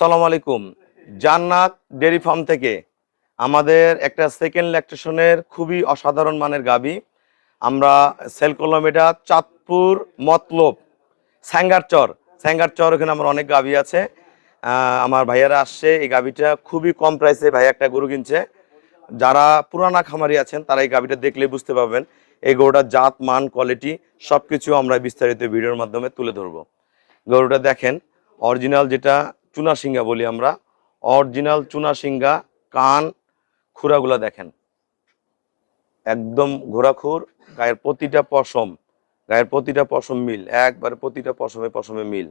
আসসালামু আলাইকুম। জান্নাত ডেয়ারি ফার্ম থেকে আমাদের একটা সেকেন্ড ল্যাকটেশনের খুবই অসাধারণ মানের গাভী আমরা সেল করলাম। এটা চাঁদপুর মতলব স্যাঙ্গারচর স্যাঙ্গারচর, ওখানে আমার অনেক গাভী আছে। আমার ভাইয়ারা আসছে, এই গাভীটা খুবই কম প্রাইসে ভাই একটা গরু কিনছে। যারা পুরানা খামারি আছেন তারা এই গাভীটা দেখলেই বুঝতে পারবেন এই গরুটার জাত মান কোয়ালিটি সবকিছু আমরা বিস্তারিত ভিডিওর মাধ্যমে তুলে ধরবো। গরুটা দেখেন, অরিজিনাল যেটা চুনা সিঙ্গা বলি আমরা, অরিজিনাল চুনা সিঙ্গা। কান খুরাগুলা দেখেন, একদম ঘোরাখুর। গায়ের প্রতিটা পশম মিল, একবারে প্রতিটা পশমে পশমে মিল।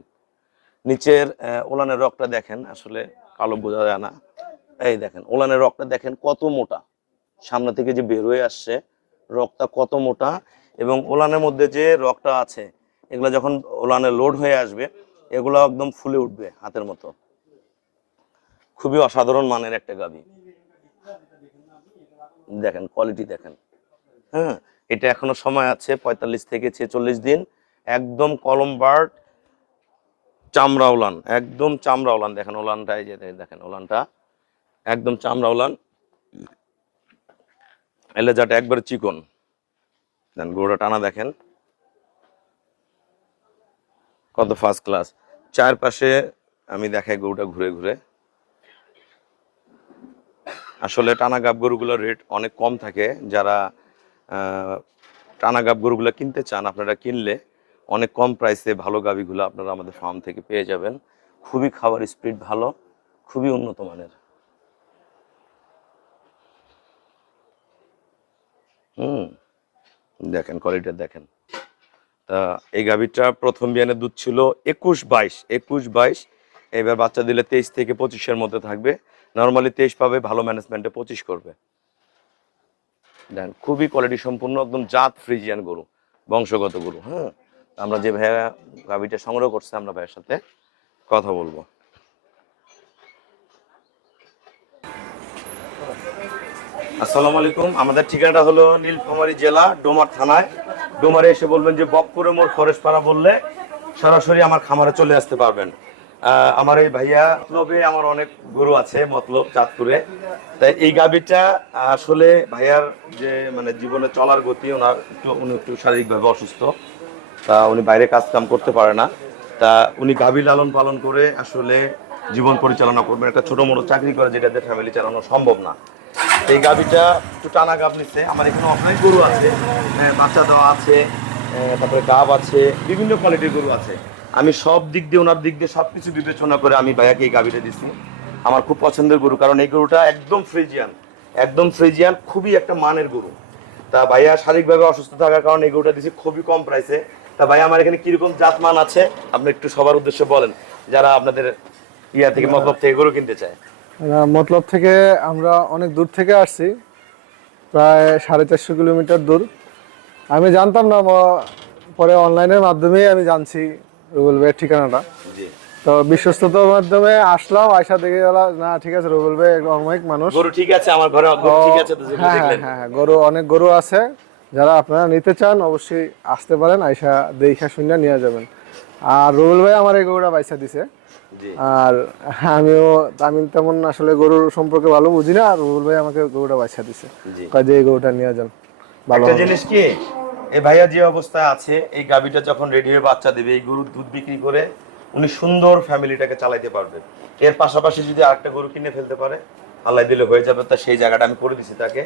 নিচের ওলানের রকটা দেখেন, আসলে কালো বোঝা যায় না। এই দেখেন ওলানের রকটা দেখেন কত মোটা, সামনে থেকে যে বের হয়ে আসছে রকটা কত মোটা। এবং ওলানের মধ্যে যে রকটা আছে এগুলো যখন ওলানে লোড হয়ে আসবে এগুলো একদম ফুলে উঠবে হাতের মতো। খুবই অসাধারণ মানের একটা গাভী। দেখেন কোয়ালিটি দেখেন। হ্যাঁ, এটা এখনো সময় আছে 45 থেকে 46 দিন। একদম কলম বার্ড, চামড়া ওলান, একদম চামড়া ওলান। দেখেন ওলানটা, এই যে দেখেন ওলানটা একদম চামড়া ওলান। এলেজাটা একবারে চিকন। দেন গোড়া টানা দেখেন কত ফার্স্ট ক্লাস। চারপাশে আমি দেখাই গরুটা ঘুরে ঘুরে। আসলে টানা গাব গরুগুলোর রেট অনেক কম থাকে। যারা টানা গাব গরুগুলো কিনতে চান, আপনারা কিনলে অনেক কম প্রাইসে ভালো গাভীগুলো আপনারা আমাদের ফার্ম থেকে পেয়ে যাবেন। খুবই খাবার স্পিড ভালো, খুবই উন্নত মানের। হুম, দেখেন কোয়ালিটি দেখেন। তা এই গাভীটা প্রথম বিয়ানের দুধ ছিল 21-22। এবার বাচ্চা দিলে 23 থেকে 25-এর মধ্যে থাকবে। নর্মালি 23 পাবে, ভালো ম্যানেজমেন্টে 25 করবে। দেন খুবই কোয়ালিটি সম্পূর্ণ, একদম জাত ফ্রিজিয়ান গরু, বংশগত গরু। হ্যাঁ, আমরা যে ভাইয়া গাভীটা সংগ্রহ করছে আমরা ভাইয়ের সাথে কথা বলবো। আসসালামু আলাইকুম। আমাদের ঠিকানাটা হলো নীলফামারী জেলা, ডোমার থানায়। ডোমারে এসে বলবেন যে বকপুরে মোড় ফরেশপাড়া বললে সরাসরি আমার খামারে চলে আসতে পারবেন। আমার এই ভাইয়া মতলবে আমার অনেক গরু আছে, মতলব চাঁদপুরে। তাই এই গাভীটা আসলে ভাইয়ার যে মানে জীবনে চলার গতি, উনি একটু শারীরিকভাবে অসুস্থ। তা উনি বাইরে কাজ কাম করতে পারে না। তা উনি গাভী লালন পালন করে আসলে জীবন পরিচালনা করবেন। একটা ছোট মোটো চাকরি করে যেটাতে ফ্যামিলি চালানো সম্ভব না। এই গাভীটা একটু টানা গাভ নিচ্ছে। আমার এখানে অনেক গরু আছে, বাচ্চা দেওয়া আছে, তারপরে গাভ আছে, বিভিন্ন কোয়ালিটির গরু আছে। আমি সব দিক দিয়ে, ওনার দিক দিয়ে সবকিছু বিবেচনা করে আমি ভাইয়াকে এই গাভীটা দিচ্ছি। আমার খুব পছন্দের গরু, কারণ এই গরুটা একদম ফ্রিজিয়ান, একদম ফ্রিজিয়ান, খুবই একটা মানের গরু। তা ভাইয়া শারীরিকভাবে অসুস্থ থাকার কারণে এই গরুটা দিচ্ছি খুবই কম প্রাইসে। তা ভাইয়া আমার এখানে কিরকম জাতমান আছে আপনি একটু সবার উদ্দেশ্যে বলেন, যারা আপনাদের ইয়া থেকে মতলব থেকে গরু কিনতে চায়। মতলব থেকে আমরা অনেক দূর থেকে আসছি, প্রায় 450 কিলোমিটার দূর। আমি জানতাম না, পরে অনলাইনের মাধ্যমেই আমি জানছি রুবেল ভাইয়ের ঠিকানাটা। জি, তো বিশ্বস্ততার মাধ্যমে আসলাম, আয়সা দেখে গেলাম না ঠিক আছে, রুবেল ভাই একজন অমায়িক মানুষ। গরু ঠিক আছে, আমার ঘরে গরু ঠিক আছে তো, যেগুলো হ্যাঁ হ্যাঁ দেখলেন। হ্যাঁ, গরু অনেক গরু আছে। যারা আপনারা নিতে চান অবশ্যই আসতে পারেন, আয়সা দেখা শুনে নিয়ে যাবেন। আর রুবেল ভাই আমার এই গরুটা বাইসা দিছে। জি, আর আমি তেমন আসলে গরুর সম্পর্কে ভালো বুঝি না, আর রুবেল ভাই আমাকে গরুটা বাছা দিছে, জি। কয় যে এই গরুটা নিয়ে যান, ভালো একটা হবে। জিনিস কি, এই ভাইয়া যে অবস্থায় আছে, এই গাভীটা যখন রেডি হয়ে বাচ্চা দেবে, এই গরুর দুধ বিক্রি করে উনি সুন্দর ফ্যামিলিটাকে চালাইতে পারবে। এর পাশাপাশি যদি আরেকটা গরু কিনে ফেলতে পারে, আল্লাহ দিলে হয়ে যাবে। তা সেই জায়গাটা আমি করে দিছি, তাকে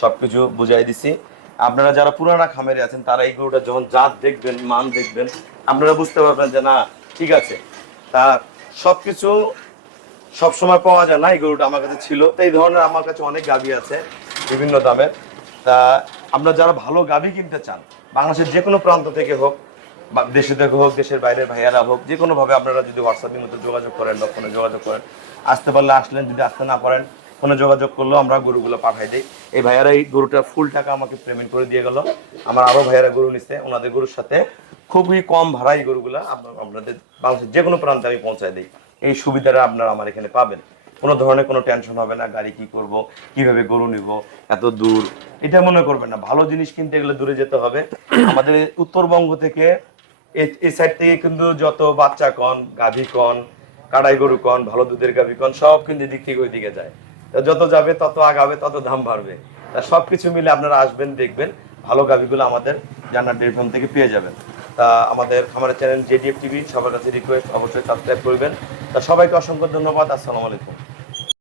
সবকিছু বুঝাই দিছি। আপনারা যারা পুরানা খামারে আছেন তারা এই গরুটা যখন জাত দেখবেন, মান দেখবেন, আপনারা বুঝতে পারবেন যে না ঠিক আছে। তা সবকিছু সবসময় পাওয়া যায় না, এই গরুটা আমার কাছে ছিল। তো এই ধরনের আমার কাছে অনেক গাভী আছে বিভিন্ন দামের। তা আপনারা যারা ভালো গাভী কিনতে চান, বাংলাদেশের যে কোনো প্রান্ত থেকে হোক বা দেশে থেকে হোক, দেশের বাইরের ভাইয়ারা হোক, যে কোনোভাবে আপনারা যদি হোয়াটসঅ্যাপের মধ্যে যোগাযোগ করেন বা ফোনে যোগাযোগ করেন, আসতে পারলে আসলেন, যদি আসতে না পারেন ফোনে যোগাযোগ করলেও আমরা গরুগুলো পাঠাই দিই। এই ভাইয়ারা এই গরুটার ফুল টাকা আমাকে পেমেন্ট করে দিয়ে গেল। আমার আরও ভাইয়ারা গরু নিচ্ছে, ওনাদের গরুর সাথে খুবই কম ভাড়াই গরুগুলো আপনাদের বাংলাদেশের যে কোনো প্রান্তে আমি পৌঁছায় দিই। এই সুবিধাটা আপনারা আমার এখানে পাবেন। কোনো ধরনের কোনো টেনশন হবে না, গাড়ি কি করব, কিভাবে গরু নিব, এত দূর, এটা মনে করবেন না। ভালো জিনিস কিনতে গেলে দূরে যেতে হবে। আমাদের উত্তরবঙ্গ থেকে এই সাইড থেকে কিন্তু যত বাচ্চা কন, গাভী কন, কাড়াই গরু কন, ভালো দুধের গাভী কন, সব কিন্তু এদিক থেকে ওইদিকে যায়। তা যত যাবে তত আগাবে, তত দাম বাড়বে। তা সবকিছু মিলে আপনারা আসবেন, দেখবেন ভালো গাভীগুলো আমাদের জান্নাত ডেইরি ফার্ম থেকে পেয়ে যাবেন। তা আমাদের খামারের চ্যানেল জেডিএফ টিভি সবার কাছে রিকোয়েস্ট, অবশ্যই সাবস্ক্রাইব করবেন। তা সবাইকে অসংখ্য ধন্যবাদ। আসসালামু আলাইকুম।